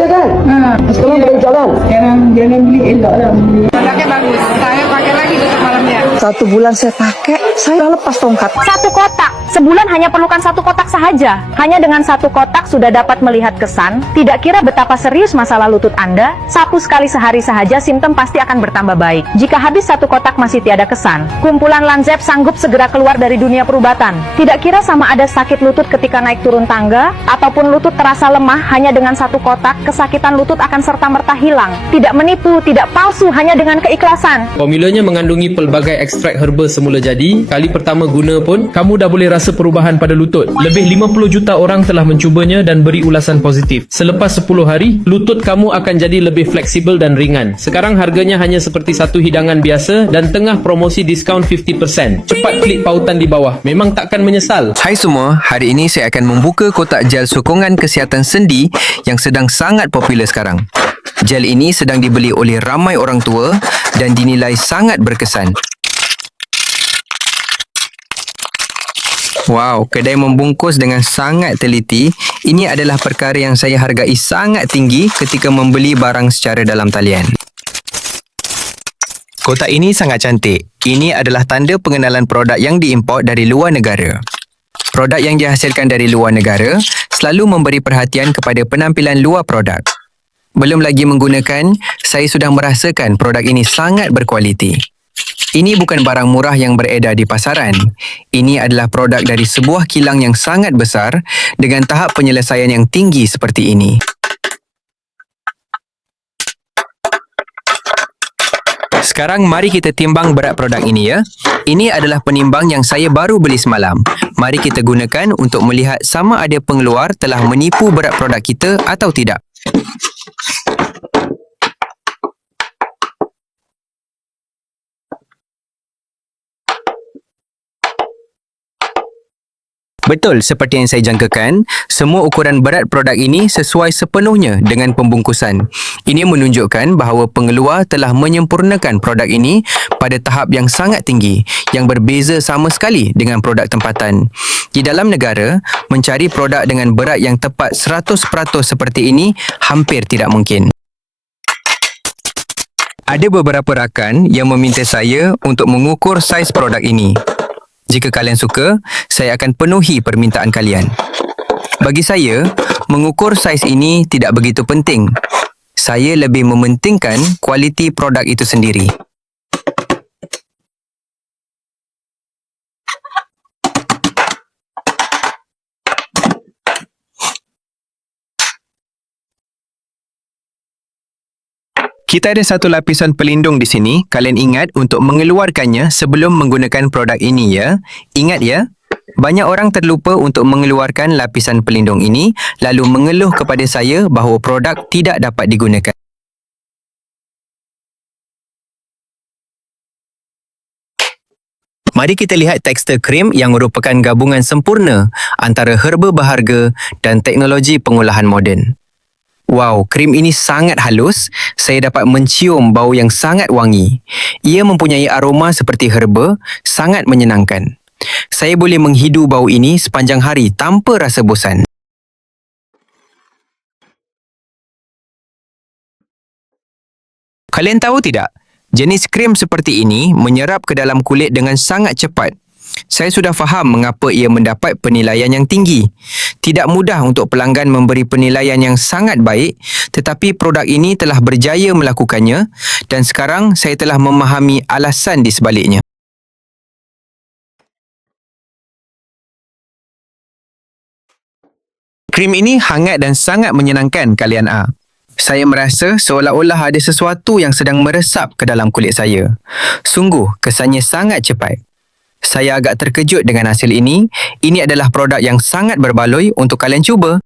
je kan? Sekarang boleh jalan. Sekarang jangan beli, elok lah beli. Produknya bagus. Saya pakai lagi besok malamnya. 1 bulan saya pakai, saya lepas tongkat. 1 kotak. Sebulan hanya perlukan 1 kotak sahaja. Hanya dengan 1 kotak sudah dapat melihat kesan. Tidak kira betapa serius masalah lutut Anda, sapu sekali sehari sahaja simptom pasti akan bertambah baik. Jika habis 1 kotak masih tiada kesan, kumpulan Lanzep sanggup segera keluar dari dunia perubatan. Tidak kira sama ada sakit lutut ketika naik turun tangga, ataupun lutut terasa lemah, hanya dengan 1 kotak, kesakitan lutut akan serta-merta hilang. Tidak menipu, tidak palsu, hanya dengan keikhlasan. Formulanya mengandungi pelbagai ekstrak herba semula jadi. Kali pertama guna pun, kamu dah boleh rasa perubahan pada lutut. Lebih 50 juta orang telah mencubanya dan beri ulasan positif. Selepas 10 hari, lutut kamu akan jadi lebih fleksibel dan ringan. Sekarang harganya hanya seperti satu hidangan biasa dan tengah promosi diskaun 50%. Cepat klik pautan di bawah. Memang takkan menyesal. Hai semua, hari ini saya akan membuka kotak gel sokongan kesihatan sendi yang sedang sangat popular sekarang. Gel ini sedang dibeli oleh ramai orang tua dan dinilai sangat berkesan. Wow, kedai membungkus dengan sangat teliti. Ini adalah perkara yang saya hargai sangat tinggi ketika membeli barang secara dalam talian. Kotak ini sangat cantik. Ini adalah tanda pengenalan produk yang diimport dari luar negara. Produk yang dihasilkan dari luar negara selalu memberi perhatian kepada penampilan luar produk. Belum lagi menggunakan, saya sudah merasakan produk ini sangat berkualiti. Ini bukan barang murah yang beredar di pasaran. Ini adalah produk dari sebuah kilang yang sangat besar dengan tahap penyelesaian yang tinggi seperti ini. Sekarang mari kita timbang berat produk ini ya. Ini adalah penimbang yang saya baru beli semalam. Mari kita gunakan untuk melihat sama ada pengeluar telah menipu berat produk kita atau tidak. Betul seperti yang saya jangkakan, semua ukuran berat produk ini sesuai sepenuhnya dengan pembungkusan. Ini menunjukkan bahawa pengeluar telah menyempurnakan produk ini pada tahap yang sangat tinggi, yang berbeza sama sekali dengan produk tempatan. Di dalam negara, mencari produk dengan berat yang tepat 100% seperti ini hampir tidak mungkin. Ada beberapa rakan yang meminta saya untuk mengukur saiz produk ini. Jika kalian suka, saya akan penuhi permintaan kalian. Bagi saya, mengukur saiz ini tidak begitu penting. Saya lebih mementingkan kualiti produk itu sendiri. Kita ada satu lapisan pelindung di sini. Kalian ingat untuk mengeluarkannya sebelum menggunakan produk ini ya. Ingat ya. Banyak orang terlupa untuk mengeluarkan lapisan pelindung ini lalu mengeluh kepada saya bahawa produk tidak dapat digunakan. Mari kita lihat tekstur krim yang merupakan gabungan sempurna antara herba berharga dan teknologi pengolahan moden. Wow, krim ini sangat halus. Saya dapat mencium bau yang sangat wangi. Ia mempunyai aroma seperti herba, sangat menyenangkan. Saya boleh menghidu bau ini sepanjang hari tanpa rasa bosan. Kalian tahu tidak? Jenis krim seperti ini menyerap ke dalam kulit dengan sangat cepat. Saya sudah faham mengapa ia mendapat penilaian yang tinggi. Tidak mudah untuk pelanggan memberi penilaian yang sangat baik, tetapi produk ini telah berjaya melakukannya dan sekarang saya telah memahami alasan di sebaliknya. Krim ini hangat dan sangat menyenangkan kalian A. Saya merasa seolah-olah ada sesuatu yang sedang meresap ke dalam kulit saya. Sungguh, kesannya sangat cepat. Saya agak terkejut dengan hasil ini. Ini adalah produk yang sangat berbaloi untuk kalian cuba.